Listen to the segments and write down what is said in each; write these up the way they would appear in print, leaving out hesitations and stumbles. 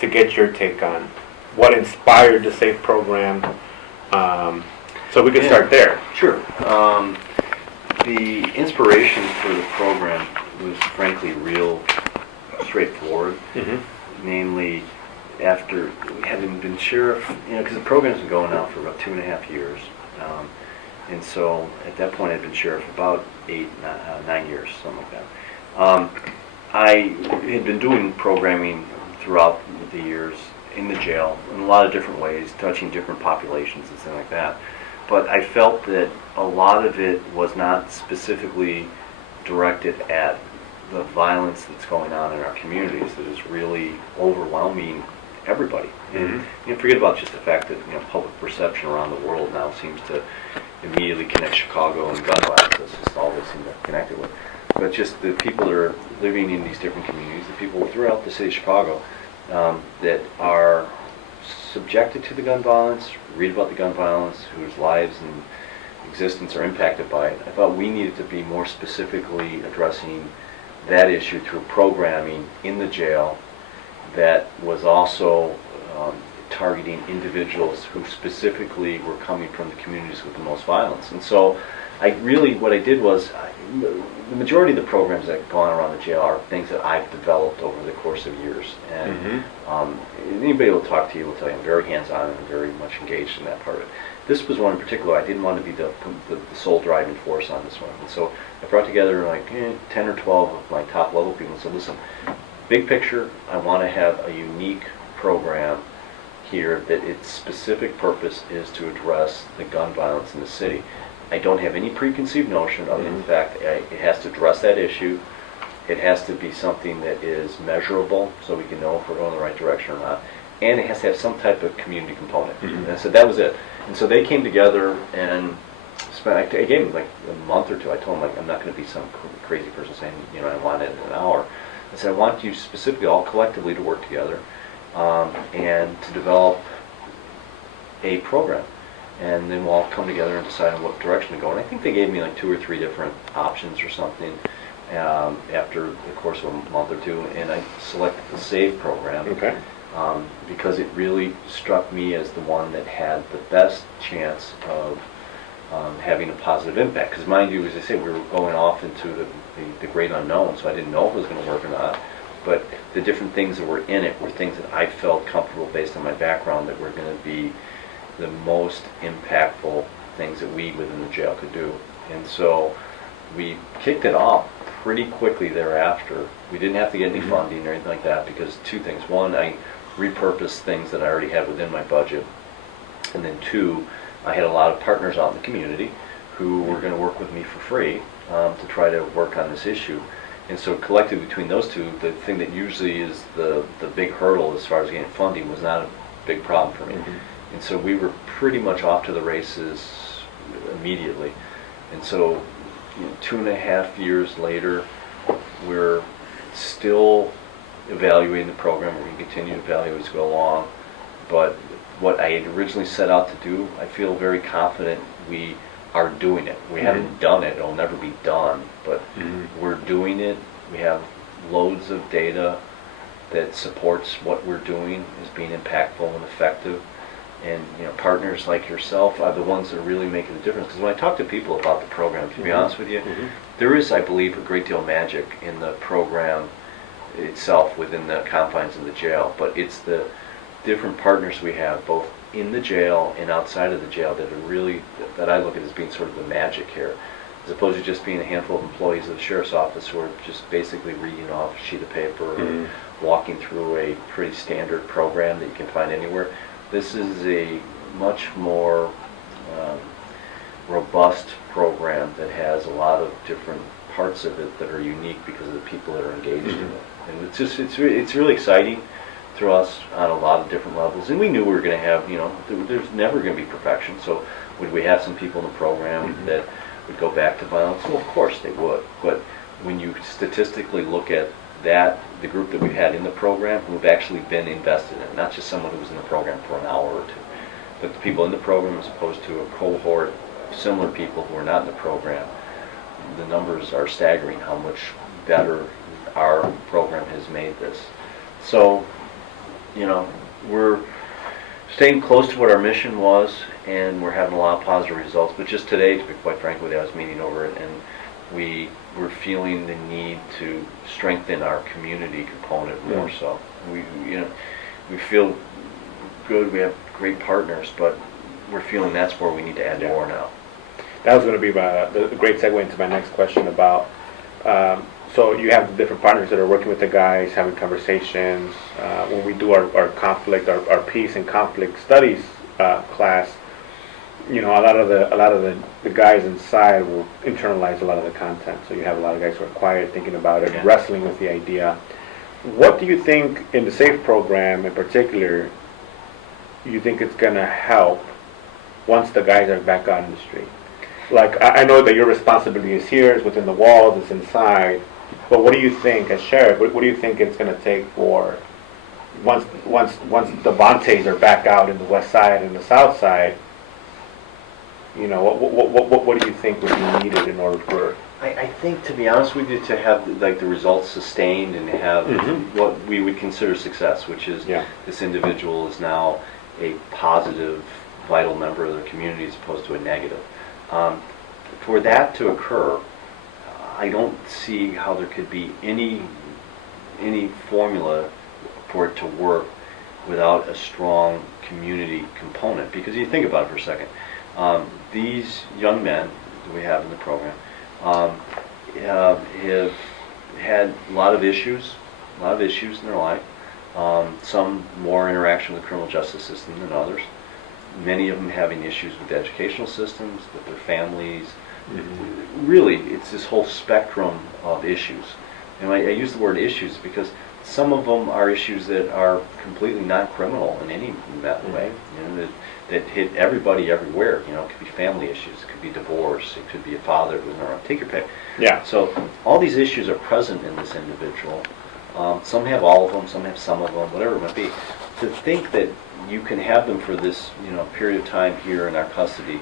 to get your take on what inspired the SAFE program. So we could start there. Sure. The inspiration for the program was frankly real straightforward. Namely, after having been sheriff, because the program's been going now for about 2.5 years. And so at that point I'd been sheriff about 9 years, something like that. I had been doing programming throughout the years in the jail in a lot of different ways, touching different populations and things like that. But I felt that a lot of it was not specifically directed at the violence that's going on in our communities that is really overwhelming everybody. And forget about just the fact that public perception around the world now seems to immediately connect Chicago and gun violence. That's just all they seem to connect it with. But just the people that are living in these different communities, the people throughout the city of Chicago that are subjected to the gun violence, read about the gun violence, whose lives and existence are impacted by it. I thought we needed to be more specifically addressing that issue through programming in the jail that was also targeting individuals who specifically were coming from the communities with the most violence. And so what I did was, the majority of the programs that go on around the jail are things that I've developed over the course of years. And anybody will talk to you will tell you I'm very hands-on and very much engaged in that part of it. This was one in particular. I didn't want to be the sole driving force on this one. And so I brought together like 10 or 12 of my top level people and said, listen, big picture, I want to have a unique program here that its specific purpose is to address the gun violence in the city. I don't have any preconceived notion other than the fact it has to address that issue. It has to be something that is measurable so we can know if we're going in the right direction or not. And it has to have some type of community component. And I said that was it. And so they came together and I gave them like a month or two. I told them, like, I'm not going to be some crazy person saying, I want it in an hour. I said, I want you specifically all collectively to work together and to develop a program. And then we'll all come together and decide on what direction to go. And I think they gave me like 2 or 3 different options or something after the course of a month or two. And I selected the SAVE program because it really struck me as the one that had the best chance of having a positive impact. Because mind you, as I say, we were going off into the great unknown, so I didn't know if it was going to work or not. But the different things that were in it were things that I felt comfortable based on my background that were going to be the most impactful things that we within the jail could do. And so we kicked it off pretty quickly thereafter. We didn't have to get any funding or anything like that because 2 things. 1, I repurposed things that I already had within my budget. And then 2, I had a lot of partners out in the community who were going to work with me for free to try to work on this issue. And so collectively between those 2, the thing that usually is the big hurdle as far as getting funding was not a big problem for me. And so we were pretty much off to the races immediately. And so 2.5 years later, we're still evaluating the program. We're going to continue to evaluate as we go along. But what I had originally set out to do, I feel very confident we are doing it. We haven't done it. It'll never be done. But we're doing it. We have loads of data that supports what we're doing as being impactful and effective. And partners like yourself are the ones that are really making the difference. Because when I talk to people about the program, to be honest with you, there is, I believe, a great deal of magic in the program itself within the confines of the jail. But it's the different partners we have, both in the jail and outside of the jail, that are really, that I look at as being sort of the magic here. As opposed to just being a handful of employees of the sheriff's office who are just basically reading off a sheet of paper or walking through a pretty standard program that you can find anywhere. This is a much more robust program that has a lot of different parts of it that are unique because of the people that are engaged in it. And it's really exciting through us on a lot of different levels. And we knew we were going to have, there's never going to be perfection. So would we have some people in the program that would go back to violence? Well, of course they would. But when you statistically look at the group that we've had in the program who've actually been invested in, not just someone who was in the program for an hour or 2, but the people in the program as opposed to a cohort of similar people who are not in the program, the numbers are staggering how much better our program has made this. So, you know, we're staying close to what our mission was, and we're having a lot of positive results. But just today, to be quite frank with you, I was meeting over it, and we were feeling the need to strengthen our community component more so. We feel good, we have great partners, but we're feeling that's where we need to add more now. That was going to be the great segue into my next question about, so you have the different partners that are working with the guys, having conversations. When we do our conflict, our peace and conflict studies class, you know, a lot of the guys inside will internalize a lot of the content. So you have a lot of guys who are quiet, thinking about it, wrestling with the idea. What do you think in the SAFE program in particular, you think it's going to help once the guys are back out in the street? Like, I know that your responsibility is here, it's within the walls, it's inside, but what do you think, as sheriff, what do you think it's going to take for, once the Vantes are back out in the west side and the south side, you know, what do you think would be needed in order for... I think, to be honest with you, to have like the results sustained and have what we would consider success, which is this individual is now a positive, vital member of their community as opposed to a negative. For that to occur, I don't see how there could be any formula for it to work without a strong community component. Because you think about it for a second, these young men that we have in the program have had a lot of issues in their life. Some more interaction with the criminal justice system than others. Many of them having issues with the educational systems, with their families. Really, it's this whole spectrum of issues. And I use the word issues because some of them are issues that are completely non-criminal in any way. You know, that hit everybody everywhere. You know, it could be family issues, it could be divorce, it could be a father who's not around. Take your pick. Yeah. So all these issues are present in this individual. Some have all of them, some have some of them, whatever it might be. To think that you can have them for this, you know, period of time here in our custody,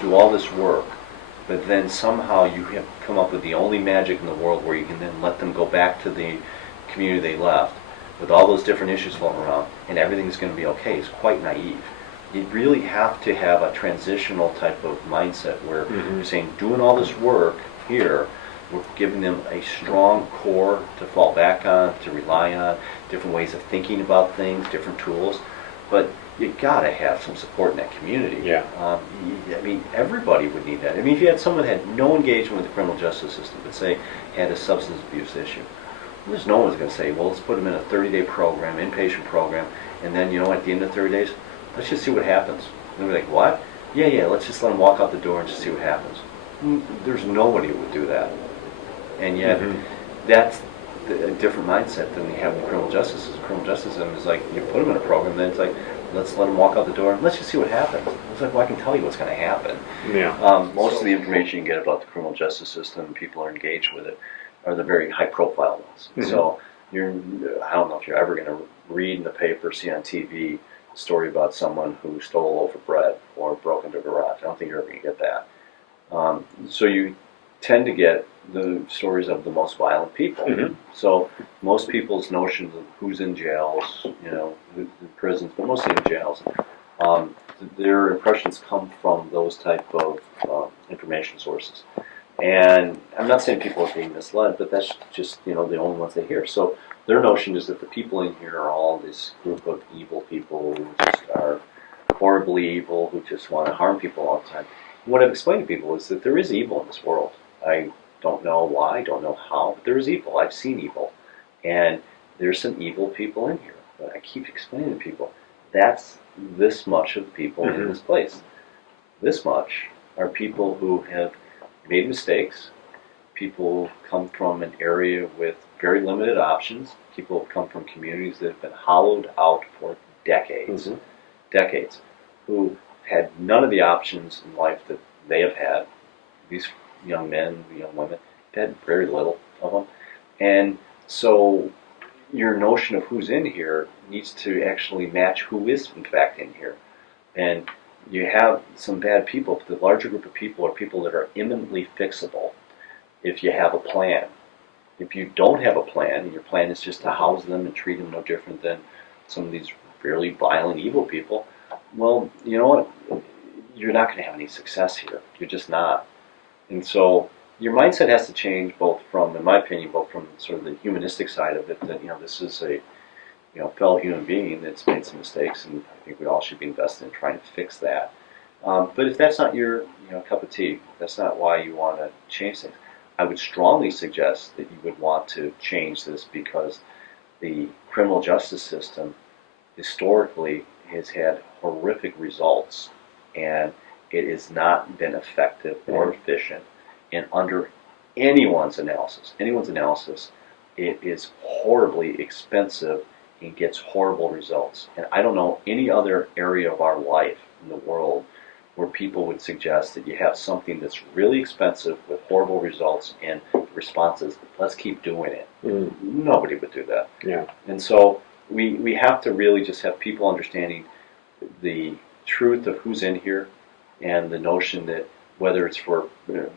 do all this work, but then somehow you have come up with the only magic in the world where you can then let them go back to the community they left with all those different issues floating around and everything's going to be okay is quite naive. You really have to have a transitional type of mindset where you're saying doing all this work here, we're giving them a strong core to fall back on, to rely on, different ways of thinking about things, different tools. But you gotta have some support in that community. Yeah. I mean, everybody would need that. I mean, if you had someone that had no engagement with the criminal justice system, but say had a substance abuse issue, well, there's no one's going to say, well, let's put them in a 30-day program, inpatient program, and then, you know, at the end of 30 days, let's just see what happens. And they're like, what? Yeah, let's just let them walk out the door and just see what happens. There's nobody who would do that. And yet, that's a different mindset than you have in the criminal justice system. Criminal justice system is like, you put them in a program, then it's like, let's let them walk out the door and let's just see what happens. It's like, well, I can tell you what's going to happen. Yeah. Most of the information you get about the criminal justice system, people are engaged with it, are the very high-profile ones. So I don't know if you're ever going to read in the paper, see on TV, a story about someone who stole a loaf of bread or broke into a garage. I don't think you're ever going to get that. So you tend to get the stories of the most violent people. So most people's notions of who's in jails, you know, in prisons, but mostly in jails, their impressions come from those type of information sources. And I'm not saying people are being misled, but that's just, you know, the only ones they hear. So their notion is that the people in here are all this group of evil people who just are horribly evil, who just want to harm people all the time. And what I've explained to people is that there is evil in this world. I don't know why, don't know how, but there is evil. I've seen evil. And there's some evil people in here. But I keep explaining to people, that's this much of the people in this place. This much are people who have made mistakes. People come from an area with very limited options. People have come from communities that have been hollowed out for decades. Decades. Who had none of the options in life that they have had. These young men, young women, had very little of them. And so your notion of who's in here needs to actually match who is in fact in here. And you have some bad people, but the larger group of people are people that are imminently fixable if you have a plan. If you don't have a plan, and your plan is just to house them and treat them no different than some of these fairly violent, evil people, well, you know what? You're not going to have any success here. You're just not. And so your mindset has to change both from, in my opinion, both from sort of the humanistic side of it, that, this is a, fellow human being that's made some mistakes, and I think we all should be invested in trying to fix that. But if that's not your, cup of tea, if that's not why you want to change things, I would strongly suggest that you would want to change this, because the criminal justice system historically has had horrific results, and it has not been effective or efficient. And under anyone's analysis, it is horribly expensive and gets horrible results. And I don't know any other area of our life in the world where people would suggest that you have something that's really expensive with horrible results, and the response is, let's keep doing it. Nobody would do that. Yeah. And so we have to really just have people understanding the truth of who's in here, and the notion that whether it's for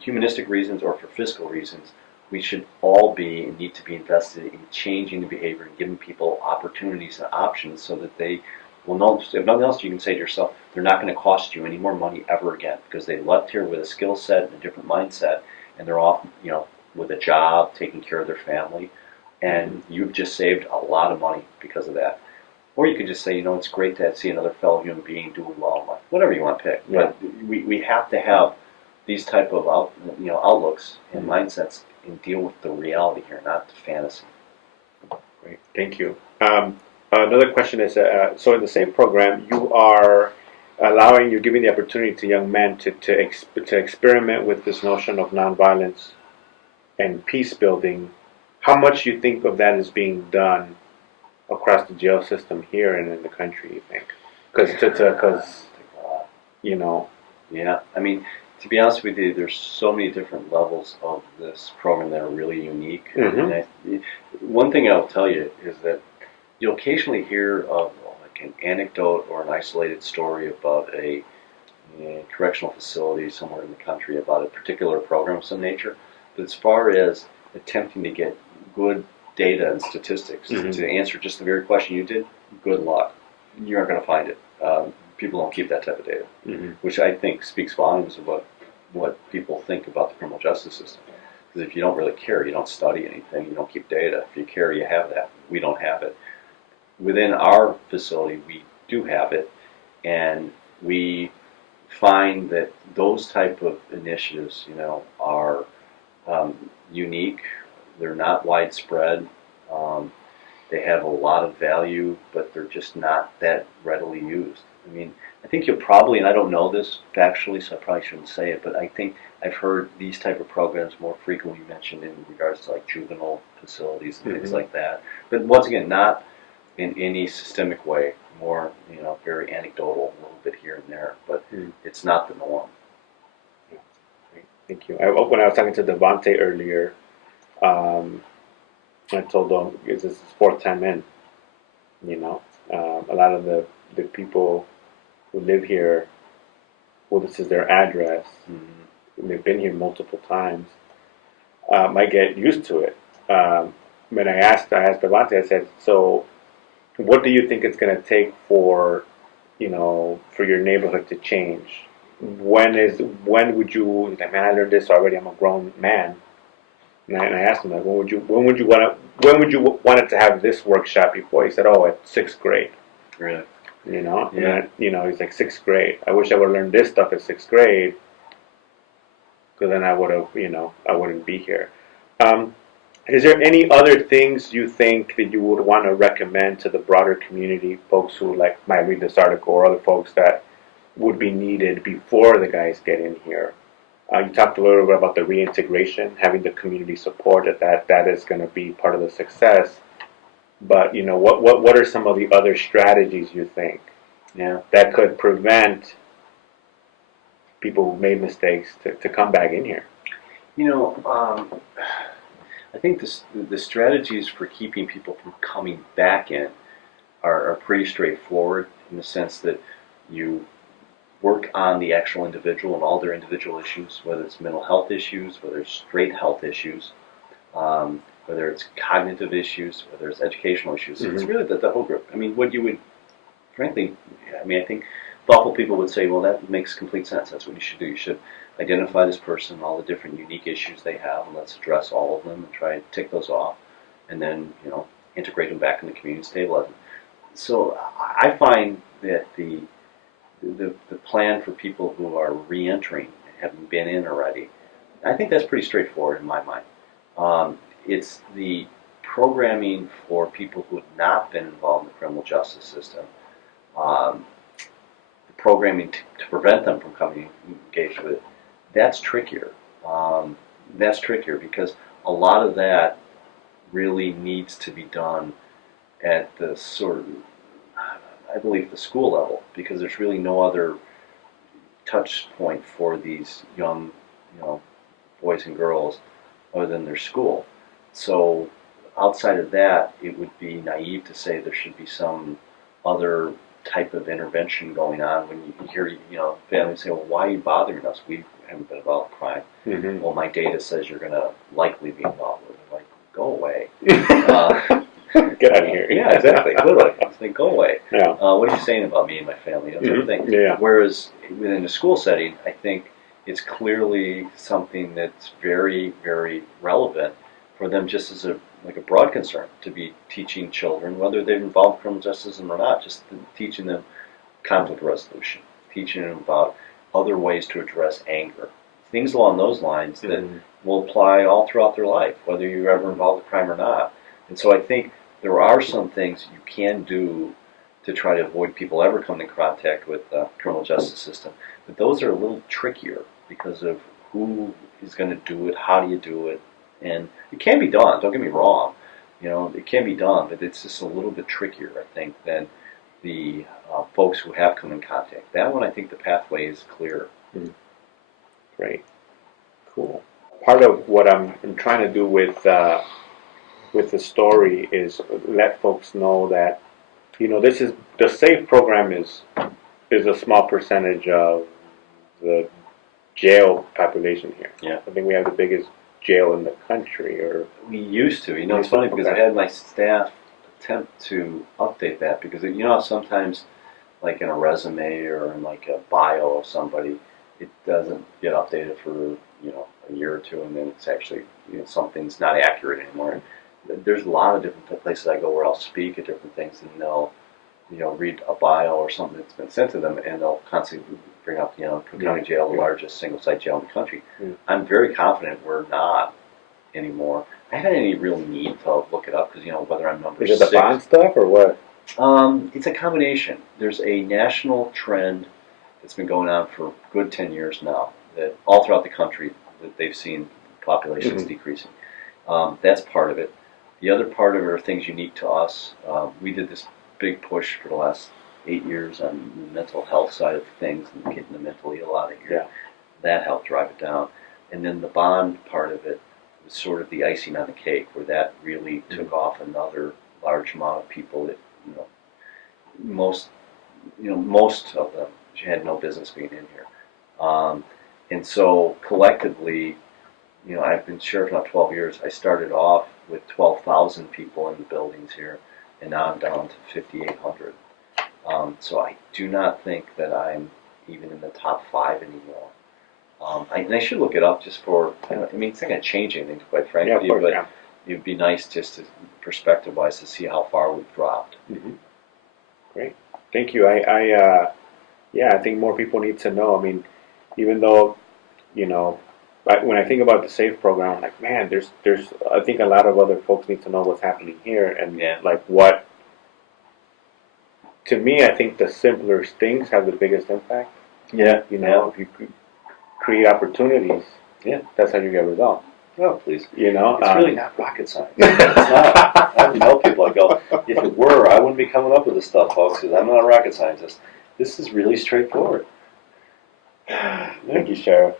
humanistic reasons or for fiscal reasons, we should all be and need to be invested in changing the behavior and giving people opportunities and options, so that they will know, if nothing else, you can say to yourself, they're not going to cost you any more money ever again, because they left here with a skill set and a different mindset, and they're off, with a job, taking care of their family, and you've just saved a lot of money because of that. Or you could just say, it's great to see another fellow human being doing well in life. Whatever you want to pick. Yeah. But we have to have these type of outlooks and mindsets, and deal with the reality here, not the fantasy. Great, thank you. Another question is, so in the same program, you're giving the opportunity to young men to experiment with this notion of nonviolence and peace building. How much you think of that is being done across the jail system here and in the country, you think? Because Yeah, I mean, to be honest with you, there's so many different levels of this program that are really unique. And one thing I'll tell you is that you'll occasionally hear of like an anecdote or an isolated story about a correctional facility somewhere in the country about a particular program of some nature. But as far as attempting to get good data and statistics to answer just the very question you did, good luck. You aren't going to find it. People don't keep that type of data, which I think speaks volumes about what people think about the criminal justice system. Because if you don't really care, you don't study anything, you don't keep data. If you care, you have that. We don't have it. Within our facility, we do have it, and we find that those type of initiatives, are unique. They're not widespread. They have a lot of value, but they're just not that readily used. I mean, I think you'll probably, and I don't know this factually, so I probably shouldn't say it, but I think I've heard these type of programs more frequently mentioned in regards to like juvenile facilities and things like that. But once again, not in any systemic way, more, very anecdotal, a little bit here and there, but it's not the norm. Thank you. When I was talking to Devante earlier, I told him, this is his fourth time in, a lot of the people who live here, well, this is their address, they've been here multiple times, might get used to it. When I asked Devante, I said, so what do you think it's going to take for your neighborhood to change? When would you, man, I learned this already, I'm a grown man. And I asked him, like, when would you want it to have this workshop before? He said, oh, at sixth grade. Really? Yeah. And he's like, sixth grade. I wish I would have learned this stuff at sixth grade, because then I would have, I wouldn't be here. Is there any other things you think that you would want to recommend to the broader community, folks who might read this article, or other folks that would be needed before the guys get in here? You talked a little bit about the reintegration, having the community support, that is going to be part of the success. But what are some of the other strategies you think that could prevent people who made mistakes to come back in here? I think the strategies for keeping people from coming back in are pretty straightforward, in the sense that you work on the actual individual and all their individual issues, whether it's mental health issues, whether it's straight health issues. whether it's cognitive issues, whether it's educational issues. Mm-hmm. It's really the whole group. I mean, what you would, frankly, I mean, I think thoughtful people would say, well, that makes complete sense. That's what you should do. You should identify this person, all the different unique issues they have, and let's address all of them and try and tick those off, and then, integrate them back in the community, stabilize them. So I find that the plan for people who are re-entering, having been in already, I think that's pretty straightforward in my mind. It's the programming for people who have not been involved in the criminal justice system, the programming to prevent them from coming engaged with it. That's trickier. That's trickier because a lot of that really needs to be done at the sort of, I believe, the school level, because there's really no other touch point for these young, boys and girls other than their school. So outside of that, it would be naive to say there should be some other type of intervention going on. When you hear, families say, well, why are you bothering us? We haven't been involved in crime. Mm-hmm. Well, my data says you're going to likely be involved with it. Like, go away. Get out of here. Yeah, exactly. Literally. It's like, go away. Yeah. What are you saying about me and my family? That sort of thing. Yeah. Whereas within the school setting, I think it's clearly something that's very, very relevant for them, just as a broad concern, to be teaching children, whether they're involved in criminal justice system or not, just teaching them conflict resolution, teaching them about other ways to address anger, things along those lines that will apply all throughout their life, whether you're ever involved in crime or not. And so I think there are some things you can do to try to avoid people ever coming in contact with the criminal justice system. But those are a little trickier because of who is going to do it, how do you do it, and it can be done, don't get me wrong. It can be done, but it's just a little bit trickier, I think, than the folks who have come in contact. That one, I think the pathway is clear. Great. Cool. Part of what I'm trying to do with the story is let folks know that, this is the SAFE program is a small percentage of the jail population here. Yeah. I think we have the biggest jail in the country, or we used to. It's funny because I had my staff attempt to update that because how sometimes, like in a resume or in like a bio of somebody, it doesn't get updated for a year or two, and then it's actually something's not accurate anymore. There's a lot of different places I go where I'll speak at different things, and they'll read a bio or something that's been sent to them, and they'll constantly bring up Cook County Jail, the largest single site jail in the country. I'm very confident we're not anymore. I haven't any real need to look it up because whether I'm number 6. Is it the bond stuff or what? It's a combination. There's a national trend that's been going on for a good 10 years now, that all throughout the country that they've seen populations decreasing. That's part of it. The other part of it are things unique to us. We did this big push for the last 8 years on the mental health side of things and getting the mentally ill out of here. Yeah. That helped drive it down. And then the bond part of it was sort of the icing on the cake, where that really took off another large amount of people that, most of them had no business being in here. And so collectively, I've been sheriff now 12 years. I started off with 12,000 people in the buildings here, and now I'm down to 5,800. So I do not think that I'm even in the top 5 anymore. And I should look it up just for, it's not going to change anything, quite frankly, but it'd be nice just to, perspective-wise, to see how far we've dropped. Mm-hmm. Great. Thank you. I think more people need to know. I mean, even though, when I think about the SAFE program, I'm like, man, there's. I think a lot of other folks need to know what's happening here, and what. To me, I think the simpler things have the biggest impact. Yeah. If you create opportunities, that's how you get results. Oh, please. It's It's really not rocket science. It's not. I tell people, I go, if it were, I wouldn't be coming up with this stuff, folks, because I'm not a rocket scientist. This is really straightforward. Thank you, Sheriff.